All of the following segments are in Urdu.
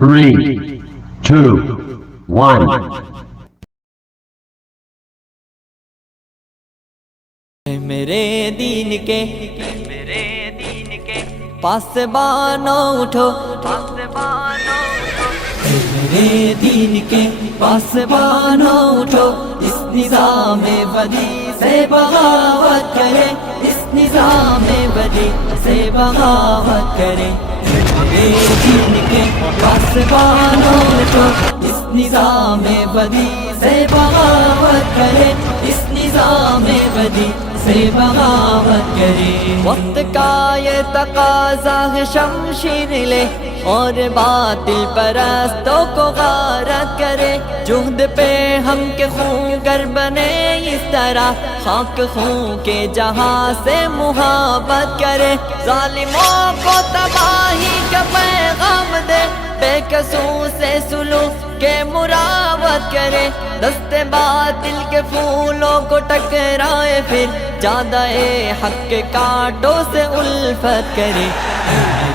3, 2, 1. میرے دین کے پاسبانوں اٹھو، میرے دین کے پاسبانوں اٹھو، اس نظام بدی سے بغاوت کرے، اس نظام بدی سے بغاوت کرے۔ میرے دین کے پاسبانوں اٹھو، اس نظام بدی سے بغاوت کرے، اس نظام بدی سے بغاوت کرے۔ وقت کا یہ تقاضا ہے شمشیر لے اور باطل پرستوں کو غارت کرے، جہد پہ ہم کے خون گر بنے اس طرح، خاک خون کے جہاں سے محبت کرے، ظالموں کو تباہی کا پیغام دے، بے قصور سے سلوک کے مراوت کرے، دست باطل کے پھولوں کو ٹکرائے، پھر زیادہ حق کے کانٹوں سے الفت کرے۔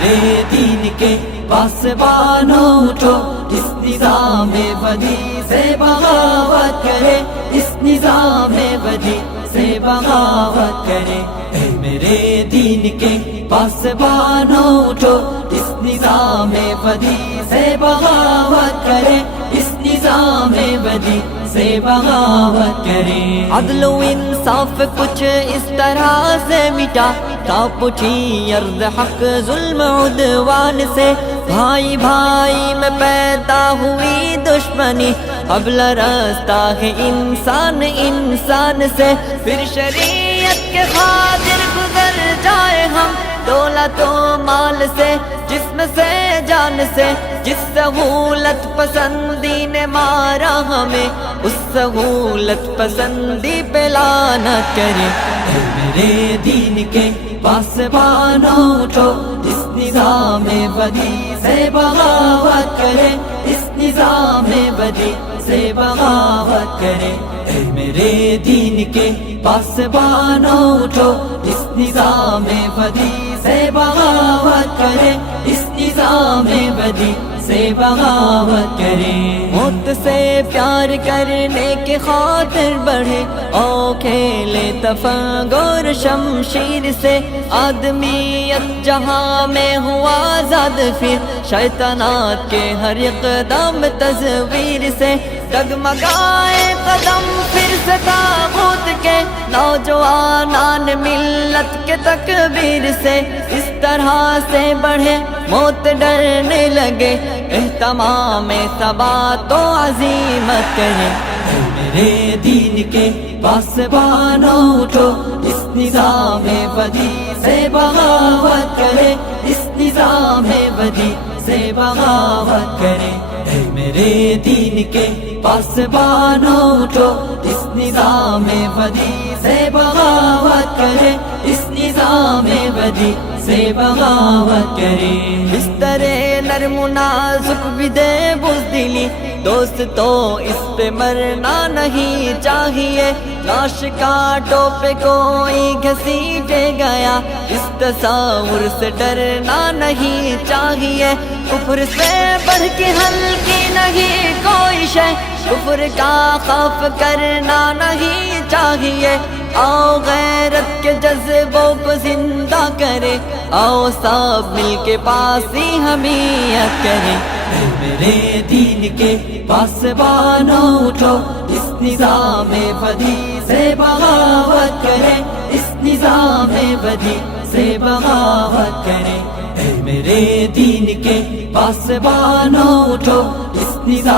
میرے دین کے پاسبانوں اٹھو، اس نظام بدی سے بغاوت کرے، اس نظام بدی سے بغاوت کرے۔ اے میرے دین کے پاسبانوں اٹھو، اس نظام بدی سے بغاوت کرے، اس نظام بدی سے بغاوت کرے۔ عدل و انصاف کچھ اس طرح سے مٹا، کانپ اٹھی ارض حق ظلم عدوان سے، بھائی بھائی میں پیدا ہوئی دشمنی، اب لرزتا ہے انسان انسان سے، پھر شریعت کے خاطر گزر جائے ہم دولت و مال سے، جسم سے جان سے، جس سہولت پسندی نے مارا ہمیں، اس سہولت پسندی پہ لعنت کرے۔ اے میرے دین کے پاسبانوں اٹھو، اس نظام بدی سے بغاوت کرے، اس نظام بدی سے بغاوت کرے۔ اے میرے دین کے پاسبانوں اٹھو، اس نظام بدی سے بغاوت کرے، اس نظام بدی سے بغاوت کرے۔ موت سے پیار کرنے کی خاطر بڑھے، او کھیلے تفنگ اور شمشیر سے، آدمیت جہاں میں ہوا آزاد، پھر شیطانات کے ہر اقدام تصویر سے، ڈگمگائے قدم پھر سے طاغوت کے، نوجوانان ملت کے تکبیر سے، اس طرح سے بڑھے موت ڈرنے لگے، اہتمام ثبات و عزیمت کرے۔ اے میرے دین کے پاسبانوں اٹھو، اس نظام بدی سے بغاوت کرے، اس نظام بدی سے بغاوت کرے۔ اے میرے دین کے پاسبانوں اٹھو، اس نظام بدی سے بغاوت کرے، اس نظام بدی سے بغاوت کرے۔ بستر نرم و نازک بھی دے بزدلی، دوست تو اس پہ مرنا نہیں چاہیے، لاش کانٹوں پہ کوئی گھسیٹے گیا، اس تصور سے ڈرنا نہیں چاہیے، کفر سے بڑھ کے ہلکی نہیں کوئی شے، کفر کا خوف کرنا نہیں چاہیے، آؤ غیرت کے جذبوں کو زندہ کرے، آؤ سب مل کے پاسی حمیت کرے۔ اے میرے دین کے پاسبانوں اٹھو، اس نظام بدی سے بغاوت کرے، اس نظام بدی سے بغاوت کرے۔ اے میرے دین کے پاسبانوں اٹھو، اس نظام